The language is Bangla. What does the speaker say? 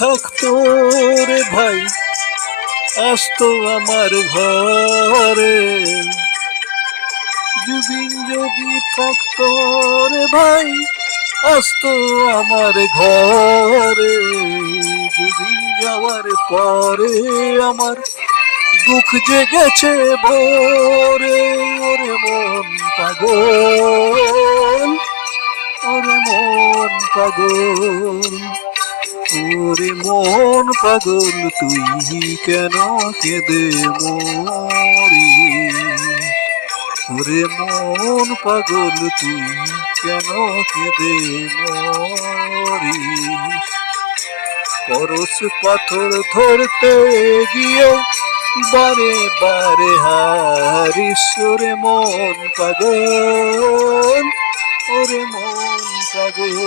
থাকতো রে ভাই আসতো আমার ঘরে, জুবিন যদি থাকতো রে ভাই আসতো আমার ঘরে, জুবিন যাওয়ার পরে আমার দুঃখ জেগেছে ভোরে। ওরে মন পাগল, ওরে মন পাগল, ওরে মন পাগল, তুই কেন কেঁদে মরি? ওরে মন পাগল, তুই কেন কেঁদে মরি? পরশ পাথর ধরতে গিয়ে বারে বারে হারিস। ওরে মন পাগল, ওরে মন পাগল।